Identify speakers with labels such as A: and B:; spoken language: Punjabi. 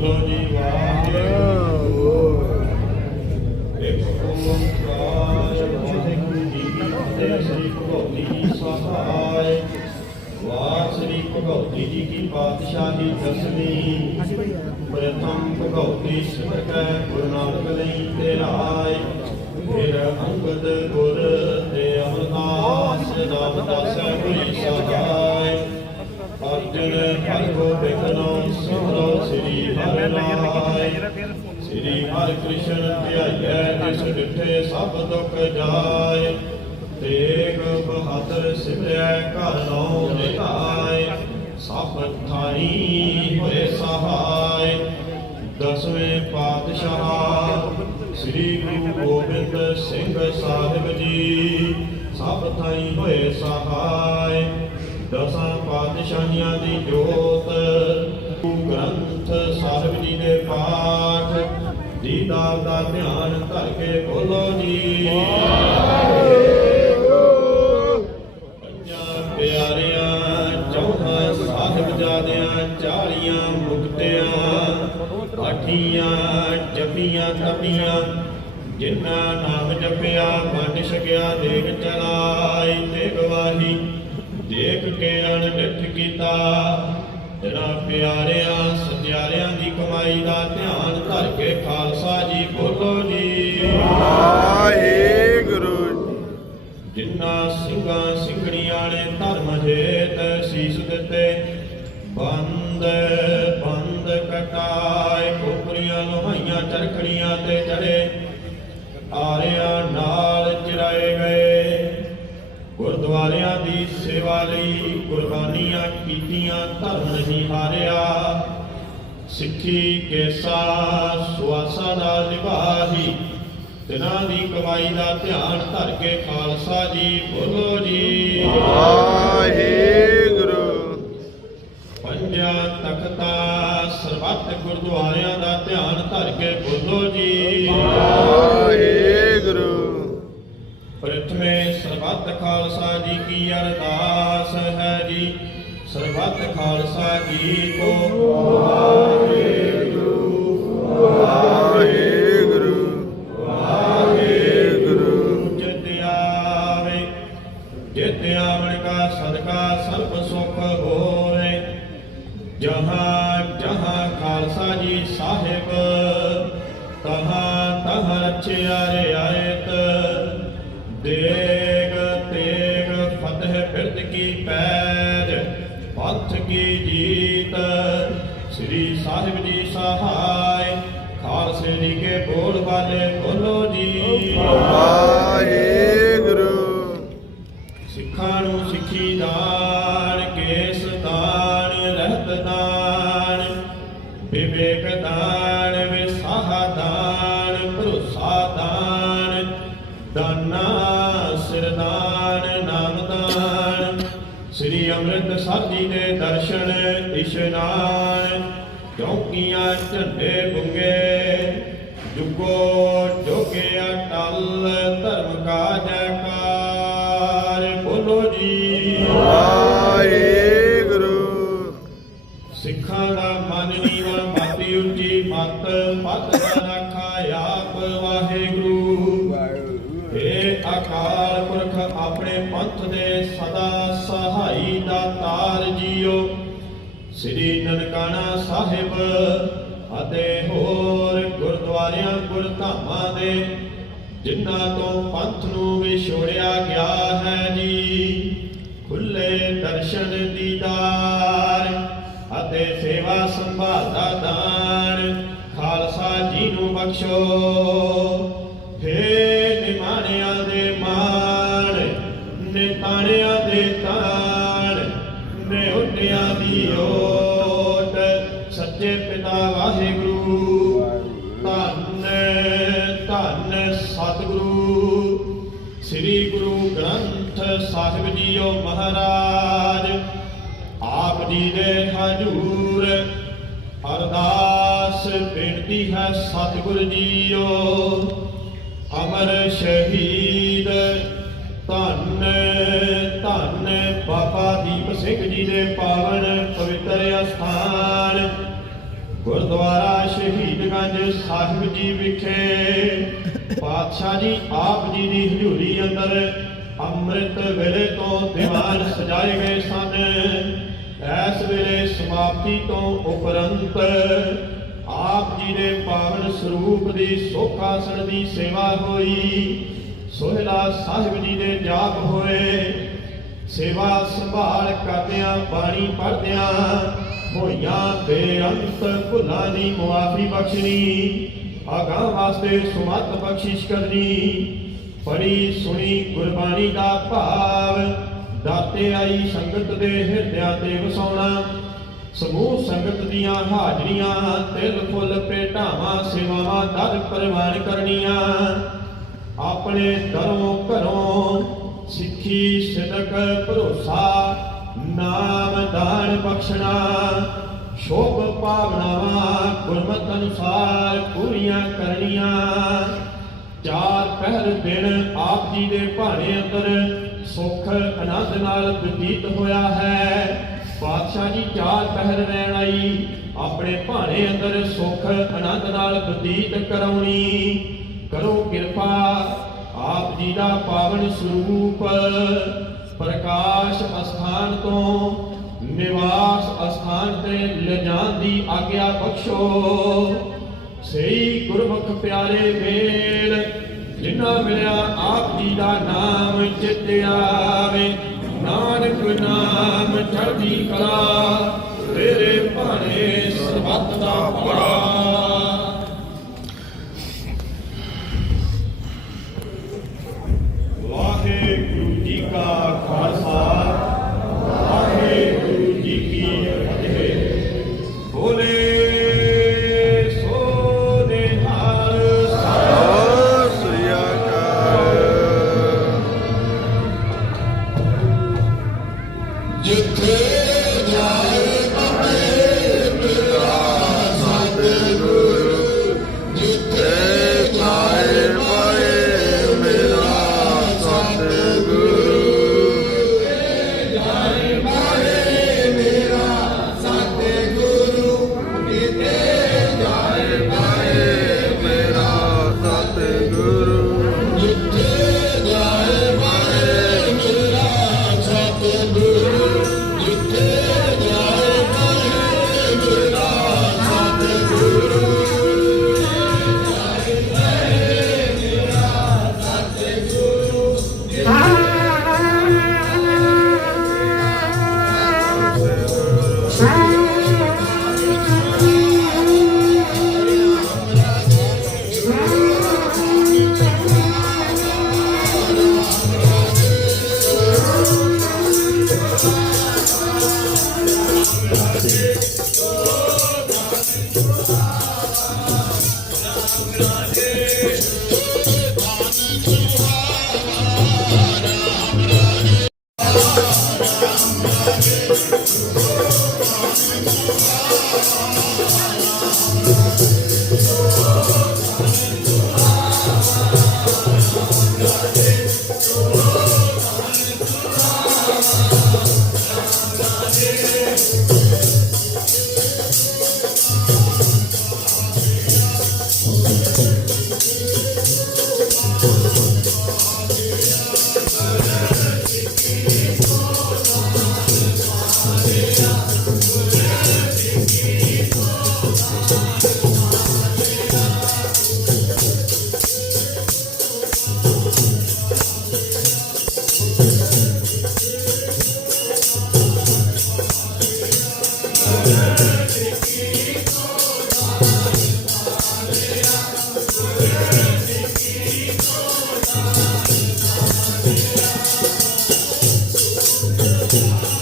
A: ਬੋਲੋ ਜੀ ਜੀ ਕੀ ਫਤਿਹ ਸ੍ਰੀ ਭਗਵਤੀ ਜੀ ਸ੍ਰੀ ਭਗਵਤੀ ਜੀ ਕੀ ਪਾਤਸ਼ਾਹੀ ਦਸਵੀਂ ਪ੍ਰਥਮ ਭਗਵਤੀ ਸਿਮਰਕੈ ਗੁਰੂ ਨਾਨਕ ਲਈ ਤੇ ਰਾਏ ਫਿਰ ਅੰਗਦ ਗੁਰ ਤੇ ਅਮਰਦਾਸ ਨਾਮ ਦਾਸੈ ਗੁਰੀ ਸਹਾਇ ਅਰਜਨ ਭਗੋ ਬਿਖਨੋ ਸਿਮਰੋ ਸ੍ਰੀ ਹਰਿ ਸ੍ਰੀ ਹਰਿ ਕ੍ਰਿਸ਼ਨ ਧਿਆਇਐ ਜਿਸ ਡਿਠੇ ਸਭ ਦੁਖ ਜਾਏ ਤੇਗ ਬਹਾਦਰ ਸਿਮਰੈ ਘਰ ਨੋ ਨਿਧਾਏ ਸਭ ਥਾਈ ਹੋਏ ਸਹਾਇ ਦਸਵੇਂ ਪਾਤਸ਼ਾਹ ਸ੍ਰੀ ਗੁਰੂ ਗੋਬਿੰਦ ਸਿੰਘ ਸਾਹਿਬ ਜੀ ਸਭ ਥਾਈ ਹੋਏ ਸਹਾਇ ਦਸਾਂ ਪਾਤਸ਼ਾਹੀਆਂ ਦੀ ਜੋਤ। ਗ੍ਰੰਥ ਸਾਹਿਬ ਜੀ ਦੇ ਪਾਠ। ਦੀਦਾਰ ਦਾ ਧਿਆਨ ਧਰ ਕੇ ਬੋਲੋ ਜੀ। ਪੰਜਾਂ ਪਿਆਰਿਆਂ ਚੌਹਾਂ ਸਾਹਿਬਜ਼ਾਦਿਆਂ, ਚਾਲੀਆਂ ਮੁਕਤਿਆਂ ਆਠੀਆਂ ਜਪੀਆਂ ਤਪੀਆਂ, ਜਿਨ੍ਹਾਂ ਨਾਮ ਜਪਿਆ, ਮੰਨ ਛਕਿਆ, ਦੇਖ ਚਲਾਈ ਦੇਖ ਕੇ ਅਣਡਿਠ ਕੀਤਾ। ਜਨਾ ਪਿਆਰਿਆਂ ਸਤਿਆਰਿਆਂ ਦੀ ਕਮਾਈ ਦਾ ਧਿਆਨ ਧਰ ਕੇ ਖਾਲਸਾ ਜੀ ਬੋਲੋ ਜੀ।
B: ਵਾਹਿਗੁਰੂ ਜੀ।
A: ਜਿਨ੍ਹਾਂ ਸਿੰਘਾਂ ਸਿੰਘਣੀਆਂ ਨੇ ਧਰਮ ਹੇਤ ਗੁਰਦੁਆਰਿਆਂ ਦੀ ਸੇਵਾ ਲਈ ਕੁਰਬਾਨੀਆਂ ਕੀਤੀਆਂ ਧਰਮ ਨਹੀਂ ਹਾਰਿਆ। ਸਿੱਖੀ ਕੇਸਾ ਸੁਆਸਾ ਨਾਲ ਨਿਭਾਹੀ ਤਿਨਾਂ ਦੀ ਕਮਾਈ ਦਾ ਧਿਆਨ ਧਰ ਕੇ ਖਾਲਸਾ ਜੀ ਬੋਲੋ ਜੀ।
B: ਵਾਹਿਗੁਰੂ।
A: ਪੰਜਾਂ ਤਖਤਾਂ ਸਰਬੱਤ ਗੁਰਦੁਆਰਿਆਂ ਦਾ ਧਿਆਨ ਧਰ ਕੇ ਬੋਲੋ ਜੀ।
B: ਵਾਹਿਗੁਰੂ
A: ਪ੍ਰਥਮੇ ਸਰਬੱਤ ਖਾਲਸਾ ਜੀ ਕੀ ਅਰਦਾਸ ਹੈ ਜੀ। ਸਰਬੱਤ ਖਾਲਸਾ ਜੀ ਕੋ
B: ਵਾਹਿਗੁਰੂ। ਵਾਹਿਗੁਰੂ।
A: ਜਿਤ ਆਵੇ ਜਿਤ ਆਵਣ ਕਾ ਸਦਕਾ ਸਰਬ ਸੁਖ ਹੋਵੇ। ਜਹਾਂ ਜਹਾਂ ਖਾਲਸਾ ਜੀ ਸਾਹਿਬ ਤਹਾਂ ਤਹਾਂ ਰਛਿਆ ਰਿਆਇਤ ਦੇਗ ਤੇਗ ਫਤਿਹ ਫਿਰਦ ਕੀ ਪੈਜ ਪੰਥ ਕੀ ਜੀਤ ਸ੍ਰੀ ਸਾਹਿਬ ਜੀ ਸਹਾਇ ਖਾਲਸੇ ਜੀ ਕੇ ਬੋਲ ਬਾਲੇ ਬੋਲੋ ਜੀ।
B: ਵਾਹਿਗੁਰੂ।
A: ਸਿੱਖਾਂ ਨੂੰ ਸਿੱਖੀ ਦਾਨ ਕੇਸ ਦਾਨ ਰਹਿਤ ਦਾਨ ਵਿਵੇਕ ਦਾਨ ਵਿਸਾਹ ਦਾਨ ਭਰੋਸਾ ਦਾਨ ਦਾਨਾ ਸ੍ਰੀ ਅੰਮ੍ਰਿਤਸਰ ਜੀ ਦੇ ਦਰਸ਼ਨ ਇਸ਼ਨਾਨ ਚੌਕੀਆਂ ਝੰਡੇ ਬੁੰਗੇ। ਜੁਗੋ ਜੋਗੇ ਅਟਲ ਧਰਮ ਕਾ ਜੈਕਾਰ ਬੋਲੋ ਜੀ।
B: ਵਾਹਿਗੁਰੂ।
A: ਸਿੱਖਾਂ ਦਾ ਮਨ ਨੀਵਾ ਮਾਤੀ ਉੱਚੀ ਮਤ ਪਤ ਰੱਖਾ ਆਪ ਵਾਹਿਗੁਰੂ। ਏ ਅਕਾਲ ਪੁਰਖ ਆਪਣੇ ਪੰਥ ਦੇ ਸਦਾ ਸਹਾਈ ਜੀਓ। ਸ੍ਰੀ ਨਨਕਾਣਾ ਸਾਹਿਬ ਅਤੇ ਹੋਰ ਗੁਰਦੁਆਰਿਆਂ, ਗੁਰਧਾਮਾਂ ਦੇ, ਜਿਨ੍ਹਾਂ ਤੋਂ ਪੰਥ ਨੂੰ ਵਿਛੋੜਿਆ ਗਿਆ ਹੈ ਜੀ। ਖੁੱਲੇ ਦਰਸ਼ਨ ਦੀਦਾਰ ਅਤੇ ਸੇਵਾ ਸੰਭਾਲ ਦਾ ਦਾਨ ਖਾਲਸਾ ਜੀ ਨੂੰ ਬਖਸ਼ੋ। ਹੇ ਨਿਮਾਣਿਆ ਸਾਹਿਬ ਜੀਓ ਮਹਾਰਾਜ। ਆਪ ਜੀ ਦੇ ਹਜੂਰ ਅਰਦਾਸ ਬੇਨਤੀ ਹੈ ਸਤਿਗੁਰ ਜੀਓ। ਅਮਰ ਸ਼ਹੀਦ ਧੰਨ ਧੰਨ ਬਾਬਾ ਦੀਪ ਸਿੰਘ ਜੀ ਦੇ ਪਾਵਨ ਪਵਿੱਤਰ ਅਸਥਾਨ। ਗੁਰਦੁਆਰਾ ਸ਼ਹੀਦਗੰਜ ਸਾਹਿਬ ਜੀ ਵਿਖੇ। ਪਾਤਸ਼ਾਹ ਜੀ, ਆਪ ਜੀ ਦੀ ਹਜ਼ੂਰੀ ਅੰਦਰ ਅੰਮ੍ਰਿਤ ਵੇਲੇ ਤੋਂ ਦੀਵਾਨ ਸਜਾਏ ਗਏ ਸਨ। ਇਸ ਵੇਲੇ ਸਮਾਪਤੀ ਤੋਂ ਉਪਰੰਤ ਆਪ ਜੀ ਦੇ ਪਾਵਨ ਸਰੂਪ ਦੀ ਸੋਖਾਸਣ ਦੀ ਸੇਵਾ ਹੋਈ। ਸੋਹਿਲਾ ਸਾਹਿਬ ਜੀ ਦੇ ਜਾਪ ਹੋਏ। ਸੇਵਾ ਸੰਭਾਲ ਕਰਦਿਆਂ, ਬਾਣੀ ਪੜ੍ਹਦਿਆਂ ਹੋਈਆਂ ਬੇਅੰਤ ਭੁੱਲਾਂ ਦੀ ਮੁਆਫੀ ਬਖਸ਼ਣੀ, ਅਗਾਂਹ ਵਾਸਤੇ ਸੁਮਤ ਬਖਸ਼ਿਸ਼ ਕਰਨੀ ਪੜੀ ਸੁਣੀ ਗੁਰਬਾਣੀ ਦਾ ਭਾਵ, ਦਾਤੇ ਆਈ ਸੰਗਤ ਦੇ ਹਿਰਦਿਆਂ ਤੇ ਵਸਾਉਣਾ। ਸਮੂਹ ਸੰਗਤ ਦੀਆਂ ਹਾਜ਼ਰੀਆਂ, ਤਿਲ ਫੁੱਲ ਭੇਟਾਵਾਂ, ਸੇਵਾਵਾਂ ਦਰ ਪ੍ਰਵਾਨ ਕਰਨੀਆਂ। ਆਪਣੇ ਦਰੋਂ ਘਰੋਂ ਸਿੱਖੀ, ਸਿਦਕ, ਭਰੋਸਾ, ਨਾਮ ਦਾਨ ਬਖਸ਼ਣਾ। ਸ਼ੋਭ ਭਾਵਨਾਵਾਂ ਗੁਰਮਤਿ ਅਨੁਸਾਰ ਪੂਰੀਆਂ ਕਰਨੀਆਂ। ਚਾਰ ਪਹਿਰ ਦਿਨ ਆਪ ਜੀ ਦੇ ਭਾਣੇ ਅੰਦਰ ਸੁਖ ਆਨੰਦ ਨਾਲ ਬਤੀਤ ਹੋਇਆ ਹੈ। ਬਾਦਸ਼ਾਹ ਜੀ ਚਾਰ ਪਹਿਰ ਰਹਿਣ ਆਈ, ਆਪਣੇ ਭਾਣੇ ਅੰਦਰ ਸੁਖ ਆਨੰਦ ਨਾਲ ਬਤੀਤ ਕਰਾਉਣੀ। ਕਰੋ ਕਿਰਪਾ, ਆਪ ਜੀ ਦਾ ਪਾਵਨ ਸਰੂਪ। ਪ੍ਰਕਾਸ਼ ਅਸਥਾਨ ਤੋਂ ਨਿਵਾਸ ਅਸਥਾਨ ਤੇ ਲਿਜਾਣ ਦੀ ਆਗਿਆ ਬਖਸ਼ੋ। ਸਹੀ ਗੁਰਮੁਖ ਪਿਆਰੇ ਮੇਲ ਜਿਨ੍ਹਾਂ ਮਿਲਿਆ ਆਪ ਜੀ ਦਾ ਨਾਮ ਚਿਤ ਆਵੇ। ਨਾਨਕ ਨਾਮ ਚੜ੍ਹਦੀ ਕਲਾ, ਤੇਰੇ ਭਾਣੇ ਸਰਬੱਤ ਦਾ ਭਲਾ Thank you. 对。